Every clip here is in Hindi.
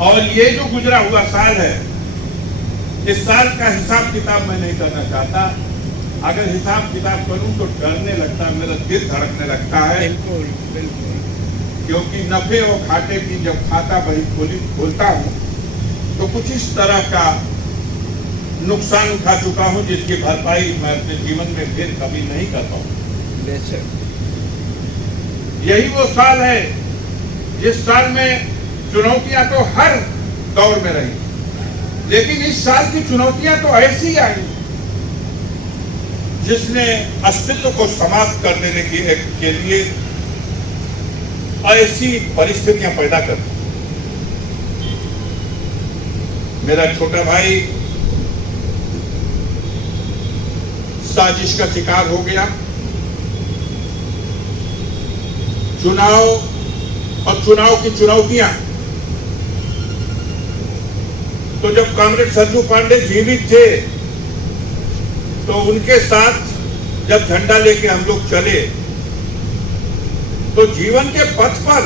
और ये जो गुजरा हुआ साल है, इस साल का हिसाब किताब मैं नहीं करना चाहता। अगर हिसाब किताब करूं तो डरने लगता है, मेरा दिल धड़कने लगता है। बिल्कुल बिल्कुल। क्योंकि नफे और घाटे की जब खाता बही खोलता हूं तो कुछ इस तरह का नुकसान उठा चुका हूं जिसकी भरपाई मैं अपने जीवन में फिर कभी नहीं कर पाऊंगा। यही वो साल है जिस साल में चुनौतियां तो हर दौर में रही, लेकिन इस साल की चुनौतियां तो ऐसी आई जिसने अस्तित्व को समाप्त कर देने के लिए ऐसी परिस्थितियां पैदा कर दी। मेरा छोटा भाई साजिश का शिकार हो गया। चुनाव और चुनाव की चुनौतियां, तो जब कॉमरेड सरजू पांडे जीवित थे तो उनके साथ जब झंडा लेके हम लोग चले तो जीवन के पथ पर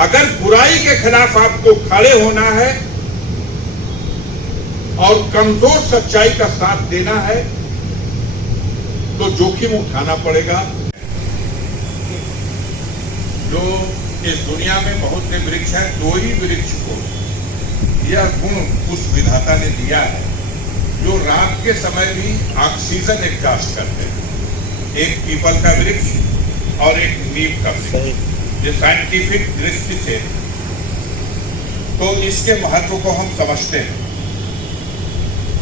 अगर बुराई के खिलाफ आपको खड़े होना है और कमजोर सच्चाई का साथ देना है तो जोखिम उठाना पड़ेगा। जो इस दुनिया में बहुत से वृक्ष हैं, दो ही वृक्ष को यह गुण उस विधाता ने दिया है जो रात के समय भी ऑक्सीजन एग्जॉस्ट करते हैं। एक पीपल का वृक्ष और एक नीम का वृक्ष। ये साइंटिफिक दृष्टि से तो इसके महत्व को हम समझते हैं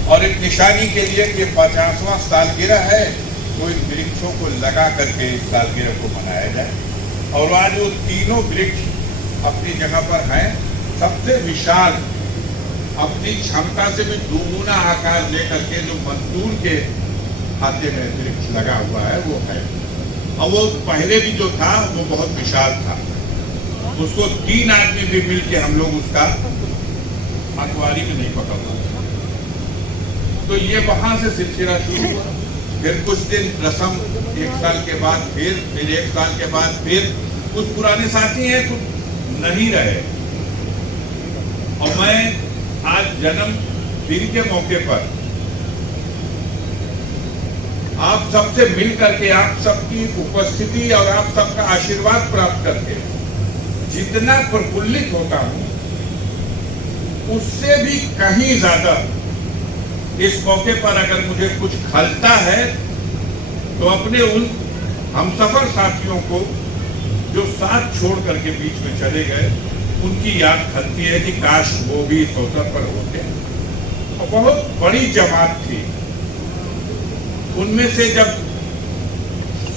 और एक निशानी के लिए कि 50वां सालगिरह है तो इन वृक्षों को लगा करके इस सालगिरह को मनाया जाए। और आज वो तीनों वृक्ष अपनी जगह पर हैं। सबसे विशाल, अपनी क्षमता से भी दुगुना आकार लेकर के जो मजदूर के खाते में वृक्ष लगा हुआ है वो है। और वो पहले भी जो था वो बहुत विशाल था, उसको 3 आदमी भी मिलके हम लोग उसका अखबारी में नहीं पकड़ पाते। तो ये वहां से सिलसिला शुरू हुआ। फिर कुछ दिन रस्म, 1 साल के बाद फिर 1 साल के बाद फिर कुछ पुराने साथी हैं, कुछ नहीं रहे। और मैं आज जन्मदिन के मौके पर आप सबसे मिल करके, आप सबकी उपस्थिति और आप सबका आशीर्वाद प्राप्त करके जितना प्रफुल्लित होता हूं, उससे भी कहीं ज्यादा इस मौके पर अगर मुझे कुछ खलता है तो अपने उन हमसफर साथियों को जो साथ छोड़ करके बीच में चले गए, उनकी याद खलती है कि काश वो भी इस अवसर पर होते। और बहुत बड़ी जमात थी। उनमें से जब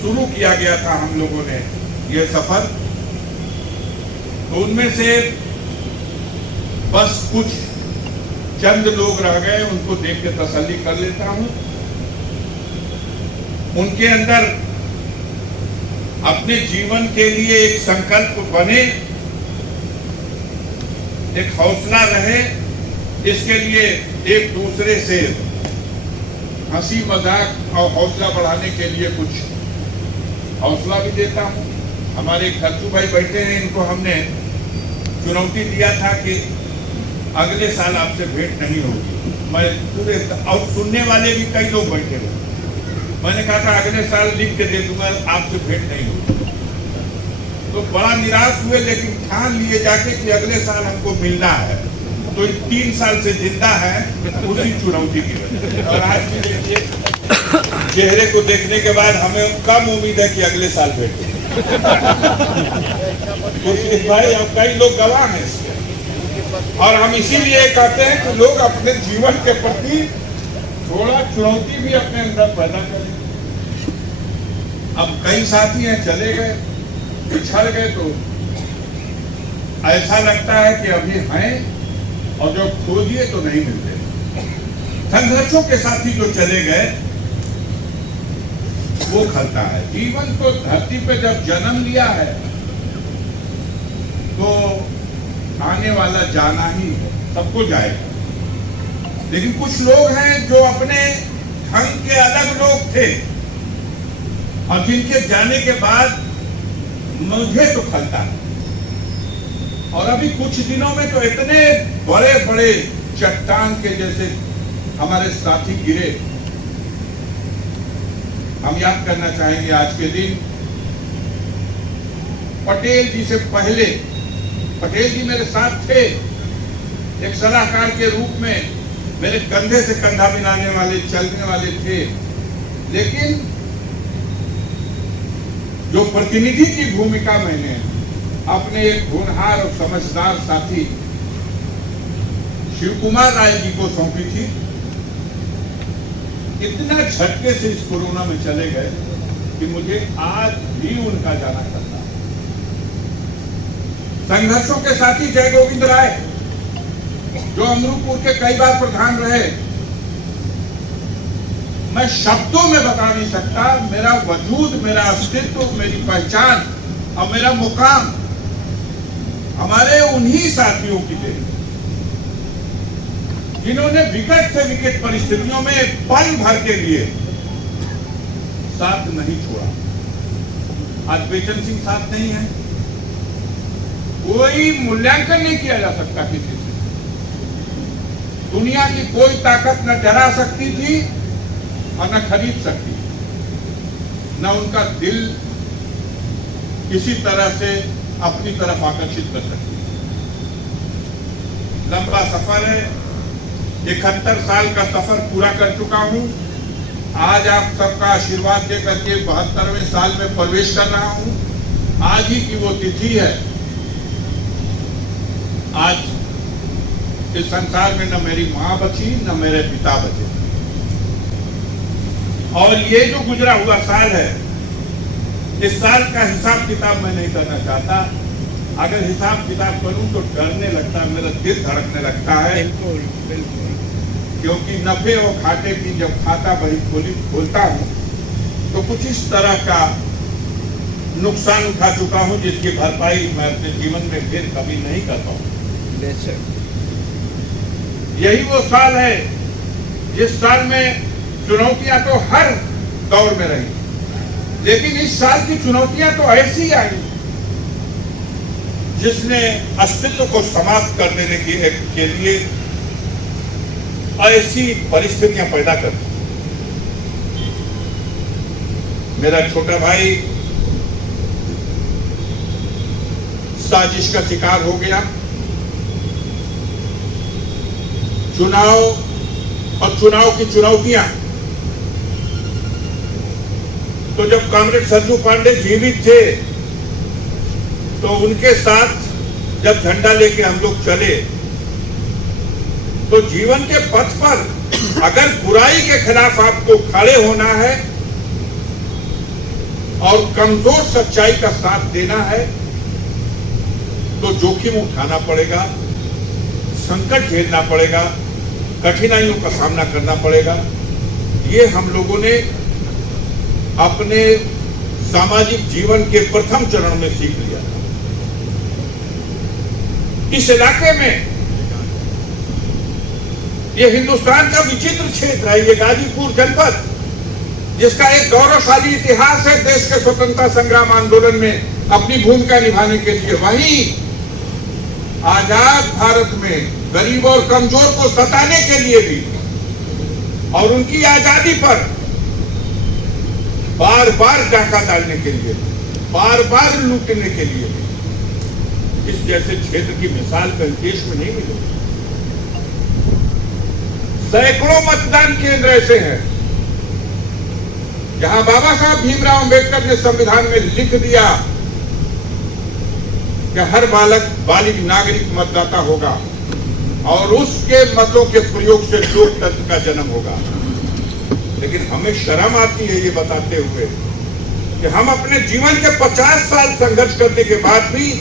शुरू किया गया था हम लोगों ने ये सफर, तो उनमें से बस कुछ चंद लोग रह गए, उनको देख के तसल्ली कर लेता हूं। उनके अंदर अपने जीवन के लिए एक संकल्प बने, एक हौसला रहे, इसके लिए एक दूसरे से हंसी मजाक और हौसला बढ़ाने के लिए कुछ हौसला भी देता हूं। हमारे खर्चू भाई बैठे हैं, इनको हमने चुनौती दिया था कि अगले साल आपसे भेंट नहीं होगी। मैं पूरे, और सुनने वाले भी कई लोग बैठे हुए, मैंने कहा था अगले साल लिख के दे दूंगा, आपसे भेंट नहीं होगी। तो बड़ा निराश हुए, लेकिन ठान लिए जाके कि अगले साल हमको मिलना है। तो 3 साल से जिंदा है उसी चुनौती की वजह। और आज भी देखिए, चेहरे को देखने के बाद हमें कम उम्मीद है कि अगले साल भेंट होगी। भाई अब कई लोग गवाह हैं इसके, और हम इसीलिए कहते हैं कि लोग अपने जीवन के प्रति थोड़ा चुनौती भी अपने अंदर पैदा करें। अब कई साथी हैं चले गए, पिछड़ गए, तो ऐसा लगता है कि अभी हैं और जो खोजिए तो नहीं मिलते। संघर्षों के साथी जो चले गए वो खलता है। जीवन तो धरती पे जब जन्म लिया है तो आने वाला जाना ही है, सबको जाएगा। लेकिन कुछ लोग हैं जो अपने ढंग के अलग लोग थे और जिनके जाने के बाद मुझे तो खलता है। और अभी कुछ दिनों में तो इतने बड़े बड़े चट्टान के जैसे हमारे साथी गिरे। हम याद करना चाहेंगे आज के दिन पटेल जी से पहले, पटेल जी मेरे साथ थे, एक सलाहकार के रूप में मेरे कंधे से कंधा मिलाने वाले, चलने वाले थे, लेकिन जो प्रतिनिधि की भूमिका मैंने अपने एक होनहार और समझदार साथी शिव कुमार राय जी को सौंपी थी, इतना झटके से इस कोरोना में चले गए कि मुझे आज भी उनका जाना पड़ता। संघर्षों के साथी जय गोविंद राय, जो अमरूपुर के कई बार प्रधान रहे, मैं शब्दों में बता नहीं सकता, मेरा वजूद, मेरा अस्तित्व, मेरी पहचान और मेरा मुकाम हमारे उन्हीं साथियों की देन, जिन्होंने विकट से विकट परिस्थितियों में पल भर के लिए साथ नहीं छोड़ा। आज बेचन सिंह साथ नहीं है, कोई मूल्यांकन नहीं किया जा सकता किसी से। दुनिया की कोई ताकत न डरा सकती थी और न खरीद सकती, न उनका दिल किसी तरह से अपनी तरफ आकर्षित कर सकती। लंबा सफर है, 71 साल का सफर पूरा कर चुका हूं। आज आप सबका आशीर्वाद देकर के 72वें साल में प्रवेश कर रहा हूं। आज ही की वो तिथि है। आज इस संसार में न मेरी मां बची, न मेरे पिता बचे, और ये जो गुजरा हुआ साल है, इस साल का हिसाब किताब मैं नहीं करना चाहता। अगर हिसाब किताब करूं तो डरने लगता है, मेरा दिल धड़कने लगता है। बिल्कुल बिल्कुल, क्योंकि नफे और घाटे की जब खाता बही खोलता हूं तो कुछ इस तरह का नुकसान उठा चुका हूं जिसकी भरपाई मैं अपने जीवन में फिर कभी नहीं कर पाऊंगा। यही वो साल है जिस साल में चुनौतियां तो हर दौर में रही, लेकिन इस साल की चुनौतियां तो ऐसी आई जिसने अस्तित्व को समाप्त कर देने के लिए ऐसी परिस्थितियां पैदा कर दी। मेरा छोटा भाई साजिश का शिकार हो गया। चुनाव और चुनाव की चुनौतियां, तो जब कॉमरेड संजू पांडे जीवित थे तो उनके साथ जब झंडा लेके हम लोग चले तो जीवन के पथ पर अगर बुराई के खिलाफ आपको खड़े होना है और कमजोर सच्चाई का साथ देना है तो जोखिम उठाना पड़ेगा, संकट झेलना पड़ेगा, कठिनाइयों का सामना करना पड़ेगा। ये हम लोगों ने अपने सामाजिक जीवन के प्रथम चरण में सीख लिया। इस इलाके में, ये हिंदुस्तान का विचित्र क्षेत्र है, ये गाजीपुर जनपद, जिसका एक गौरवशाली इतिहास है देश के स्वतंत्रता संग्राम आंदोलन में अपनी भूमिका निभाने के लिए। वहीं आजाद भारत में गरीब और कमजोर को सताने के लिए भी और उनकी आजादी पर बार बार डाका डालने के लिए, बार बार लूटने के लिए इस जैसे क्षेत्र की मिसाल कहीं देश में नहीं मिली। सैकड़ों मतदान केंद्र ऐसे हैं जहां बाबा साहब भीमराव अंबेडकर ने संविधान में लिख दिया कि हर बालिग नागरिक मतदाता होगा और उसके मतों के प्रयोग से लोकतंत्र का जन्म होगा। लेकिन हमें शर्म आती है ये बताते हुए कि हम अपने जीवन के 50 साल संघर्ष करने के बाद भी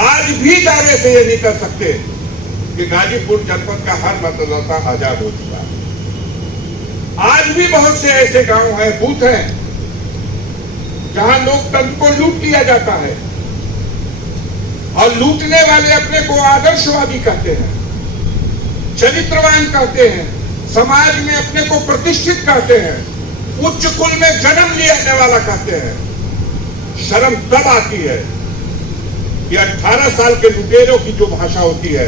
आज भी दावे से ये नहीं कर सकते कि गाजीपुर जनपद का हर मतदाता आजाद हो चुका है। आज भी बहुत से ऐसे गांव हैं, बूथ हैं, जहां लोकतंत्र को लूट लिया जाता है और लूटने वाले अपने को आदर्शवादी कहते हैं, चरित्रवान कहते हैं, समाज में अपने को प्रतिष्ठित कहते हैं, उच्च कुल में जन्म लेने वाला कहते हैं। शर्म तब आती है कि 18 साल के लुटेरों की जो भाषा होती है